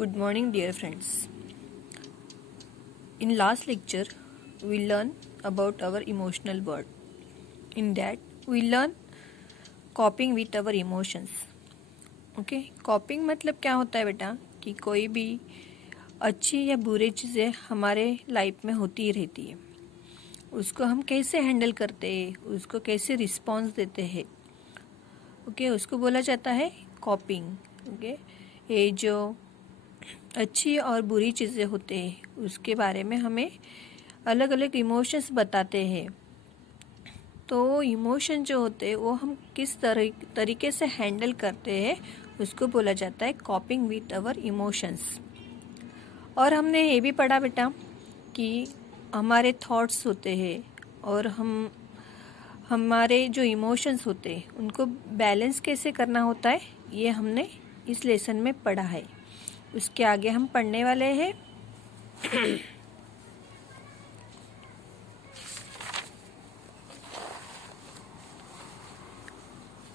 Good morning, dear friends. In last lecture, we learned about our emotional world. In that, we learn coping with our emotions. Okay, coping मतलब क्या होता है बेटा कि कोई भी अच्छी या बुरी चीज़ें हमारे लाइफ में होती ही रहती है, उसको हम कैसे हैंडल करते हैं, उसको कैसे रिस्पॉन्स देते हैं. ओके, उसको बोला जाता है कॉपिंग. ओके, ये जो अच्छी और बुरी चीज़ें होते हैं उसके बारे में हमें अलग अलग इमोशंस बताते हैं. तो इमोशन जो होते हैं वो हम किस तरीके से हैंडल करते हैं उसको बोला जाता है कॉपिंग विथ अवर इमोशंस. और हमने ये भी पढ़ा बेटा कि हमारे थॉट्स होते हैं और हमारे जो इमोशंस होते हैं उनको बैलेंस कैसे करना होता है, ये हमने इस लेसन में पढ़ा है. उसके आगे हम पढ़ने वाले हैं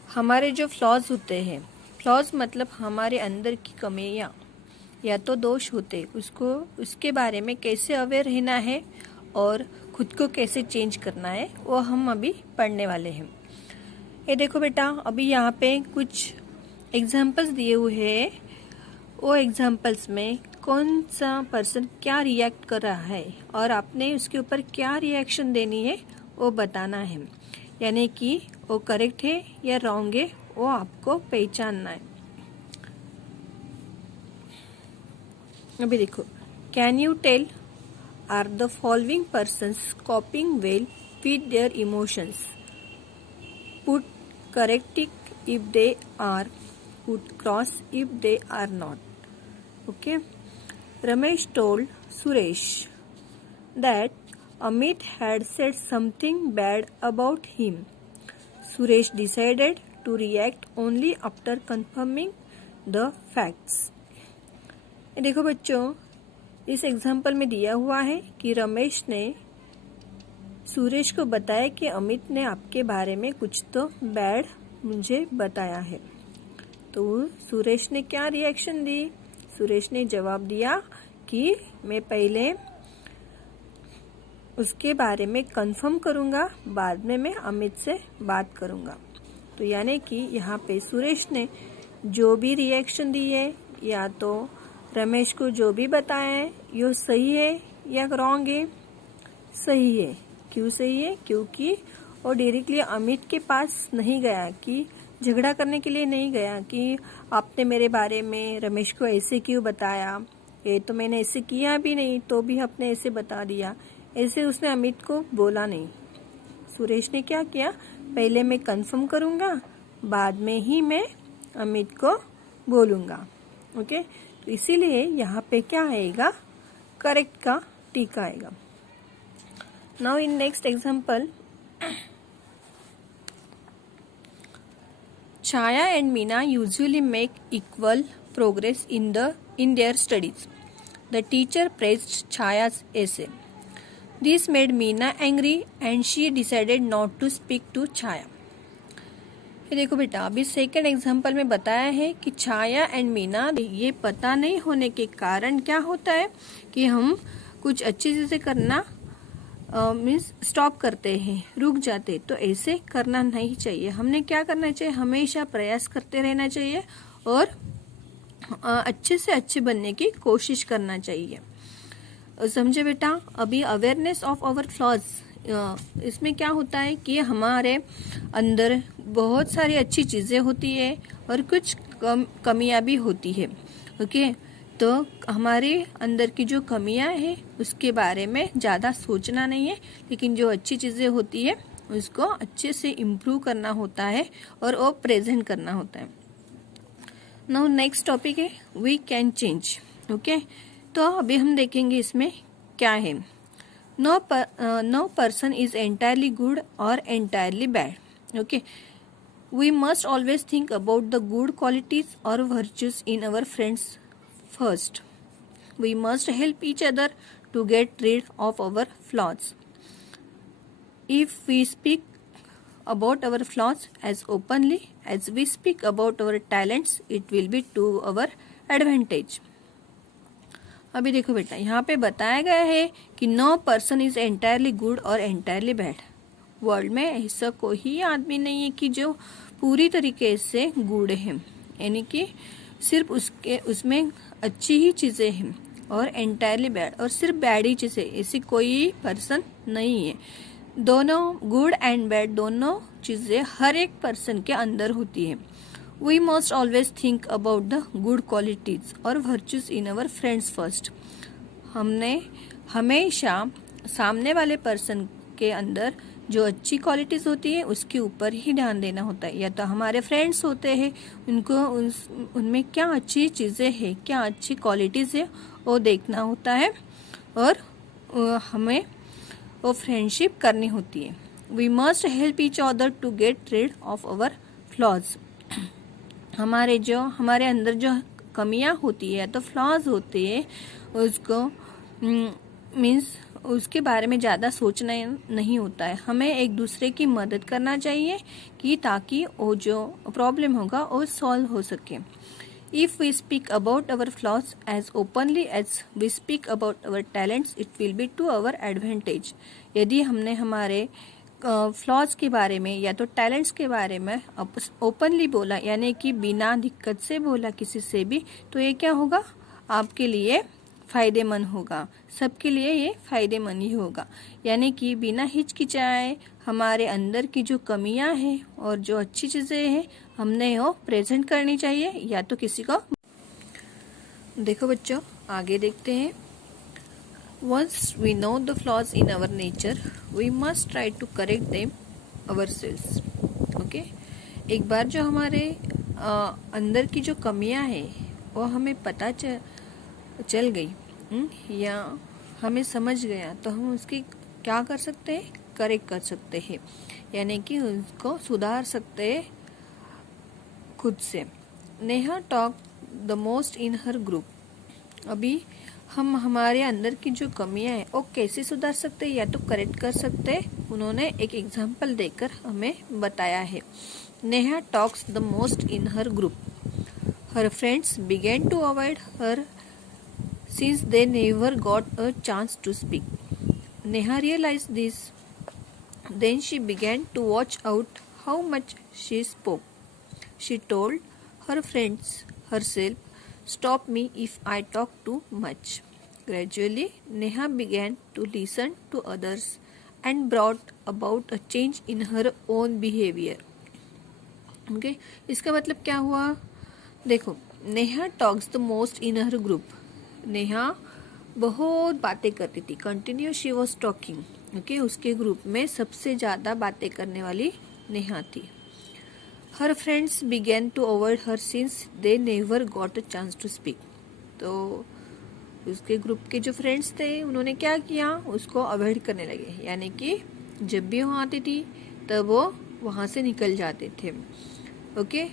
हमारे जो फ्लॉज होते हैं. फ्लॉज मतलब हमारे अंदर की कमियां या तो दोष होते, उसके बारे में कैसे अवेयर रहना है और खुद को कैसे चेंज करना है वो हम अभी पढ़ने वाले हैं. ये देखो बेटा, अभी यहाँ पे कुछ एग्जाम्पल्स दिए हुए हैं. वो एग्जाम्पल्स में कौन सा पर्सन क्या रिएक्ट कर रहा है और आपने उसके ऊपर क्या रिएक्शन देनी है वो बताना है. यानी कि वो करेक्ट है या रॉन्ग है वो आपको पहचानना है. अभी देखो, can you tell are the following persons coping well with their emotions. Put correct tick if they are, put cross if they are not. Okay. Ramesh told Suresh that Amit had said something bad about him. Suresh decided to react only after confirming the facts. देखो बच्चों, इस example में दिया हुआ है कि रमेश ने सुरेश को बताया कि अमित ने आपके बारे में कुछ तो बैड मुझे बताया है. तो सुरेश ने क्या रिएक्शन दी? सुरेश ने जवाब दिया कि मैं पहले उसके बारे में कंफर्म करूंगा, बाद में मैं अमित से बात करूंगा. तो यानी कि यहाँ पे सुरेश ने जो भी रिएक्शन दी है या तो रमेश को जो भी बताया है ये सही है या रॉन्ग है? सही है. क्यों सही है? क्योंकि वो डायरेक्टली अमित के पास नहीं गया, कि झगड़ा करने के लिए नहीं गया कि आपने मेरे बारे में रमेश को ऐसे क्यों बताया, ये तो मैंने ऐसे किया भी नहीं तो भी आपने ऐसे बता दिया. ऐसे उसने अमित को बोला नहीं. सुरेश ने क्या किया, पहले मैं कंफर्म करूंगा, बाद में ही मैं अमित को बोलूंगा. ओके, तो इसीलिए यहाँ पे क्या आएगा, करेक्ट का टिक आएगा. Now in next example, Chaya and Meena usually make equal progress in their studies. The teacher praised Chaya's essay. This made Meena angry and she decided not to speak to Chaya. ये देखो बेटा, अभी second example में बताया है कि छाया and Meena, ये पता नहीं होने के कारण क्या होता है कि हम कुछ अच्छी चीजें करना मीन्स स्टॉप करते हैं, रुक जाते. तो ऐसे करना नहीं चाहिए. हमने क्या करना चाहिए, हमेशा प्रयास करते रहना चाहिए और अच्छे से अच्छे बनने की कोशिश करना चाहिए. समझे बेटा. अभी अवेयरनेस ऑफ आवर फ्लॉज, इसमें क्या होता है कि हमारे अंदर बहुत सारी अच्छी चीजें होती है और कुछ कमियां भी होती है. ओके, तो हमारे अंदर की जो कमियां हैं उसके बारे में ज़्यादा सोचना नहीं है, लेकिन जो अच्छी चीज़ें होती है उसको अच्छे से इम्प्रूव करना होता है और वो प्रेजेंट करना होता है. नाउ नेक्स्ट टॉपिक है वी कैन चेंज. ओके, तो अभी हम देखेंगे इसमें क्या है. No person is entirely good और entirely bad. Okay, we must always think about the good qualities और virtues in our friends first. We must help each other to get rid of our flaws. If we speak about our flaws as openly as we speak about our talents, it will be to our advantage. अभी देखो बेटा, यहाँ पे बताया गया है कि no person is entirely good और एंटायरली बैड। वर्ल्ड में ऐसा कोई आदमी नहीं है कि जो पूरी तरीके से गुड है, यानी कि सिर्फ उसमें अच्छी ही चीजें हैं, और एंटायरली बैड और सिर्फ बैड ही चीजें, ऐसी कोई पर्सन नहीं है। दोनों गुड एंड बैड दोनों चीजें हर एक पर्सन के अंदर होती है। We must always think about the good qualities और virtues in our friends first. हमने हमेशा सामने वाले पर्सन के अंदर जो अच्छी क्वालिटीज होती है उसके ऊपर ही ध्यान देना होता है। या तो हमारे फ्रेंड्स होते हैं, उनको उनमें क्या अच्छी चीजें हैं, क्या अच्छी क्वालिटीज है, वो देखना होता है, और हमें वो फ्रेंडशिप करनी होती है। We must help each other to get rid of our flaws. हमारे अंदर जो कमियां होती है तो फ्लॉज होते हैं, उसको मीन्स उसके बारे में ज्यादा सोचना नहीं होता है। हमें एक दूसरे की मदद करना चाहिए कि ताकि वो जो प्रॉब्लम होगा वो सॉल्व हो सके। If we speak about our flaws as openly as we speak about our talents, it will be to our advantage. यदि हमने हमारे फ्लॉज के बारे में या तो टैलेंट्स के बारे में ओपनली बोला, यानी कि बिना दिक्कत से बोला किसी से भी, तो ये क्या होगा, आपके लिए फायदेमंद होगा, सबके लिए ये फायदेमंद ही होगा। यानी कि बिना हिचकिचाए हमारे अंदर की जो कमियां हैं और जो अच्छी चीजें हैं हमने वो प्रेजेंट करनी चाहिए, या तो किसी को। देखो बच्चों, आगे देखते हैं। Once we know the flaws in our nature, we must try to correct them ourselves. Okay? एक बार जो हमारे अंदर की जो कमियां हैं वो हमें पता चल गई, या हमें समझ गया, तो हम उसकी क्या कर सकते हैं, करेक्ट कर सकते हैं, यानी कि उसको सुधार सकते हैं खुद से। Neha talk the most in her group. अभी हम हमारे अंदर की जो कमियां हैं वो कैसे सुधार सकते हैं या तो करेक्ट कर सकते हैं, उन्होंने एक एग्जाम्पल देकर हमें बताया है। Neha talks the most in her group. Her friends begin to avoid her since they never got a chance to speak. Neha realized this. Then she began to watch out how much she spoke. She told her friends herself, "Stop me if I talk too much." Gradually, Neha began to listen to others and brought about a change in her own behavior. Okay? इसका मतलब क्या हुआ? देखो, Neha talks the most in her group. Neha बहुत बातें करती थी, continue she was talking. Okay, उसके ग्रुप में सबसे ज्यादा बातें करने वाली नेहा थी। Her friends begin to avoid her since they never got a chance to speak. तो उसके ग्रुप के जो फ्रेंड्स थे उन्होंने क्या किया, उसको अवॉइड करने लगे, यानी कि जब भी वहाँ आती थी तब वो वहाँ से निकल जाते थे। ओके,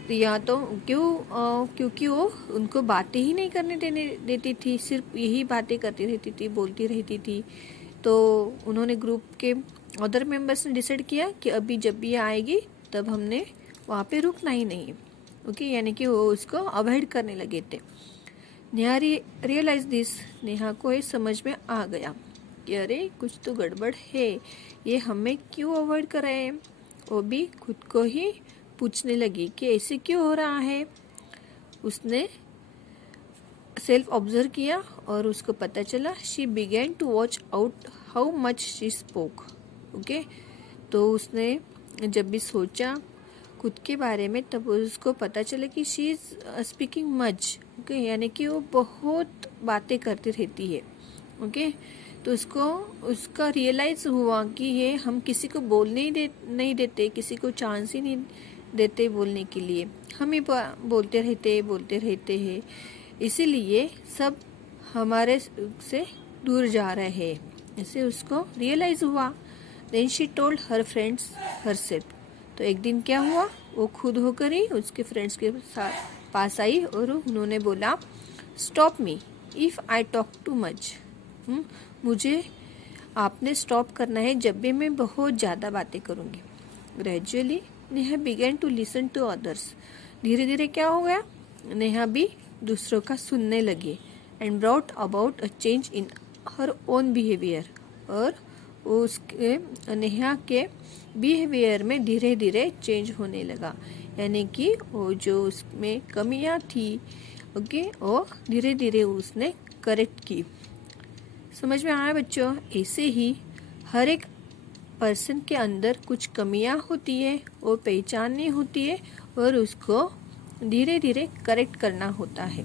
तो या तो क्योंकि वो उनको बातें ही नहीं करने देती थी, सिर्फ यही बातें करती रहती थी, बोलती रहती थी। तो उन्होंने ग्रुप के अदर मेंबर्स ने डिसाइड किया कि अभी जब भी आएगी तब हमने वहाँ पे रुकना ही नहीं। ओके, यानी कि वो उसको अवॉइड करने लगे थे। Neha realise this. नेहा को ये समझ में आ गया कि अरे कुछ तो गड़बड़ है, ये हमें क्यों अवॉइड कर रहे हैं। वो भी खुद को ही पूछने लगी कि ऐसे क्यों हो रहा है। उसने सेल्फ ऑब्जर्व किया और उसको पता चला। She begin to watch out how much she spoke. Okay, तो उसने जब भी सोचा खुद के बारे में तब उसको पता चला कि she is speaking much. Okay, यानी कि वो बहुत बातें करती रहती है। ओके, तो उसका रियलाइज हुआ कि ये हम किसी को बोलने नहीं देते, किसी को चांस ही नहीं देते बोलने के लिए, हम ही बोलते रहते हैं, इसीलिए सब हमारे से दूर जा रहे हैं। ऐसे उसको रियलाइज हुआ। Then she told her friends herself. तो एक दिन क्या हुआ, वो खुद होकर ही उसके फ्रेंड्स के पास आई और उन्होंने बोला, stop me if I talk too much. मुझे आपने स्टॉप करना है जब भी मैं बहुत ज़्यादा बातें करूँगी। Gradually Neha begin to listen to others. धीरे धीरे क्या हो गया, नेहा भी दूसरों का सुनने लगी। And brought about a change in her own behaviour, और उसके नेहा के बिहेवियर में धीरे धीरे चेंज होने लगा, यानी कि वो जो उसमें कमियां थी ओके वो धीरे धीरे उसने करेक्ट की। समझ में आया बच्चों? ऐसे ही हर एक पर्सन के अंदर कुछ कमियां होती है, वो पहचाननी होती है और उसको धीरे धीरे करेक्ट करना होता है।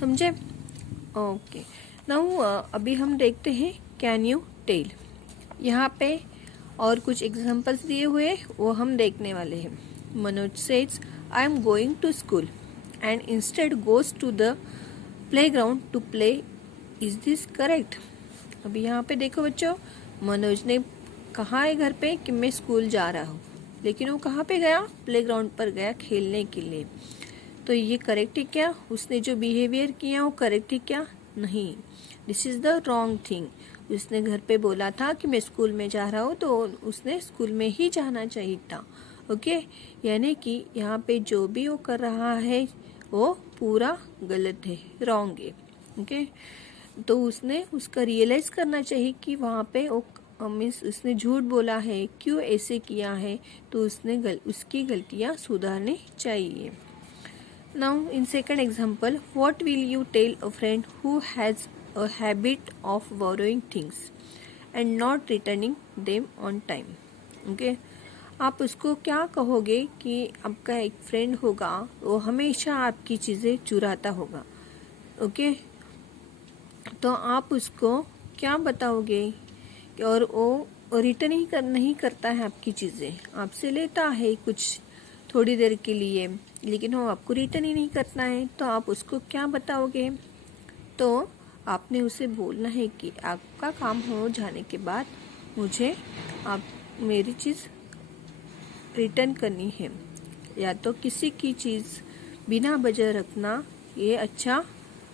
समझे? ओके, नाउ अभी हम देखते हैं कैन यू टेल। यहाँ पे और कुछ एग्जांपल्स दिए हुए वो हम देखने वाले हैं। Manoj says I am going to school and instead goes to the playground to play. Is this correct? अभी यहाँ पे देखो बच्चों, मनोज ने कहा है घर पे कि मैं स्कूल जा रहा हूँ, लेकिन वो कहाँ पे गया? प्लेग्राउंड पर गया खेलने के लिए। तो ये करेक्ट है क्या? उसने जो बिहेवियर किया वो करेक्ट है क्या? नहीं, this is the wrong thing. उसने घर पे बोला था कि मैं स्कूल में जा रहा हूँ, तो उसने स्कूल में ही जाना चाहिए था। ओके, यानी कि यहाँ पे जो भी वो कर रहा है वो पूरा गलत है, रॉन्ग है। ओके, तो उसने उसका रियलाइज करना चाहिए कि वहाँ पे वो मीन्स उसने झूठ बोला है, क्यों ऐसे किया है, तो उसने उसकी गलतियाँ सुधारनी चाहिए। Now in second example, what will you tell a friend who has a habit of borrowing things and not returning them on time. Okay, आप उसको क्या कहोगे कि आपका एक फ्रेंड होगा वो हमेशा आपकी चीजें चुराता होगा। ओके, तो आप उसको क्या बताओगे? और वो रिटर्न ही नहीं करता है आपकी चीजें, आपसे लेता है कुछ थोड़ी देर के लिए, लेकिन वो आपको रिटर्न ही नहीं करना है, तो आप उसको क्या बताओगे? तो आपने उसे बोलना है कि आपका काम हो जाने के बाद मुझे आप मेरी चीज रिटर्न करनी है। या तो किसी की चीज बिना वजह रखना ये अच्छा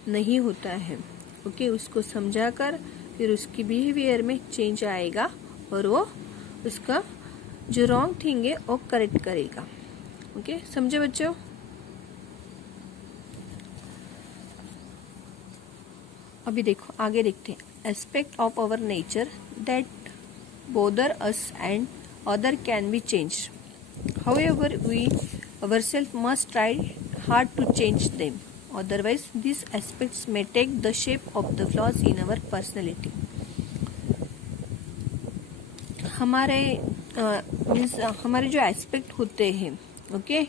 नहीं होता है। ओके, उसको समझाकर फिर उसकी बिहेवियर में चेंज आएगा और वो उसका जो रॉन्ग थिंग है वो करेक्ट करेगा। ओके, समझे बच्चों? अभी देखो आगे देखते हैं। Aspect of our nature that bother us and other can be changed, however we ourselves must try hard to change them, otherwise these aspects may take the shape of the flaws in our personality। हमारे means हमारे जो aspect होते हैं okay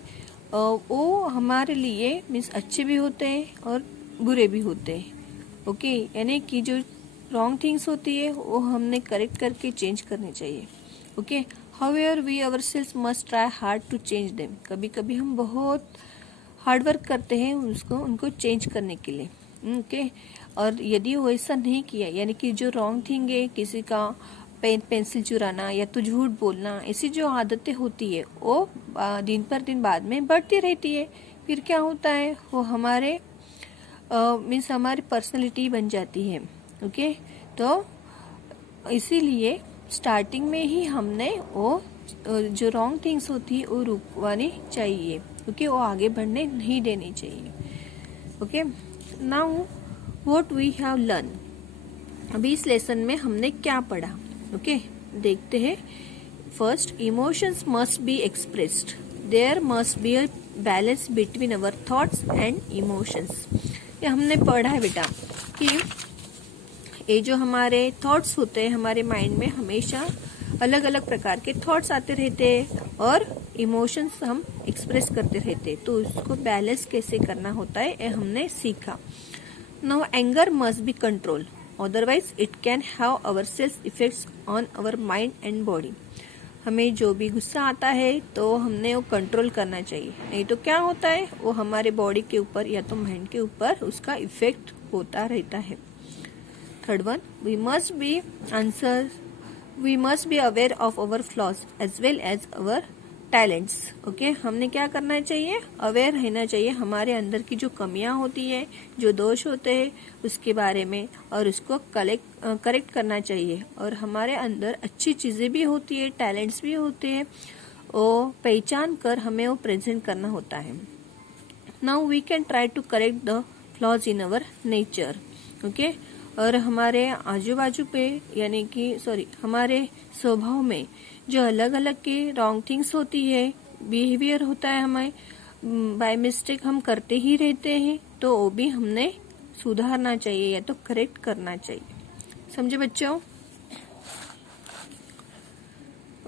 वो हमारे लिए means अच्छे भी होते हैं और बुरे भी होते हैं। ओके, यानी कि जो रॉन्ग थिंग्स होती है वो हमने करेक्ट करके चेंज करनी चाहिए। Okay, However, we ourselves must try hard to change them। कभी कभी हम बहुत हार्ड वर्क करते हैं उनको चेंज करने के लिए। ओके, और यदि वो ऐसा नहीं किया, यानी कि जो रॉन्ग थिंग है, किसी का पेंसिल चुराना या तो झूठ बोलना, ऐसी जो आदतें होती है वो दिन पर दिन बाद में बढ़ती रहती है। फिर क्या होता है, वो हमारे मीन्स हमारी पर्सनैलिटी बन जाती है। ओके, तो इसीलिए स्टार्टिंग में ही हमने वो जो रॉन्ग थिंग्स होती है वो रुकवानी चाहिए। ओके, वो आगे बढ़ने नहीं देनी चाहिए। Okay, now what we have learn. अभी इस लेसन में हमने क्या पढ़ा? ओके, देखते हैं। First, emotions must be expressed, there must be a balance between our thoughts and emotions. ये हमने पढ़ा है बेटा कि ये जो हमारे थॉट्स होते हैं, हमारे माइंड में हमेशा अलग अलग प्रकार के थॉट्स आते रहते हैं और इमोशंस हम एक्सप्रेस करते रहते हैं, तो उसको बैलेंस कैसे करना होता है ये हमने सीखा। Now anger must be control, otherwise it can have our self effects on our mind and body. हमें जो भी गुस्सा आता है तो हमने वो कंट्रोल करना चाहिए, नहीं तो क्या होता है वो हमारे बॉडी के ऊपर या तो माइंड के ऊपर उसका इफेक्ट होता रहता है। Third one, we must be aware of our flaws as well as our talents। Okay, हमने क्या करना चाहिए? अवेयर रहना चाहिए हमारे अंदर की जो कमियां होती है, जो दोष होते हैं उसके बारे में, और उसको करेक्ट करना चाहिए। और हमारे अंदर अच्छी चीजें भी होती है, टैलेंट्स भी होते हैं, वो पहचान कर हमें वो प्रेजेंट करना होता है। Now we can try to correct the flaws in our nature. Okay, और हमारे आजू बाजू पे यानी कि हमारे स्वभाव में जो अलग अलग के रॉन्ग थिंग्स होती है, बिहेवियर होता है, हमें बाय मिस्टेक हम करते ही रहते हैं, तो वो भी हमने सुधारना चाहिए या तो करेक्ट करना चाहिए। समझे बच्चों?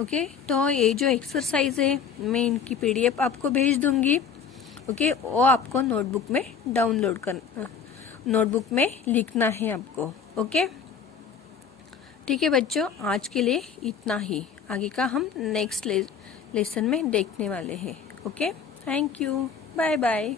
ओके, तो ये जो एक्सरसाइज है मैं इनकी पीडीएफ आपको भेज दूंगी। ओके, वो आपको नोटबुक में डाउनलोड करना, नोटबुक में लिखना है आपको। ओके, ठीक है बच्चों, आज के लिए इतना ही। आगे का हम नेक्स्ट लेसन में देखने वाले हैं। Okay, thank you, bye bye.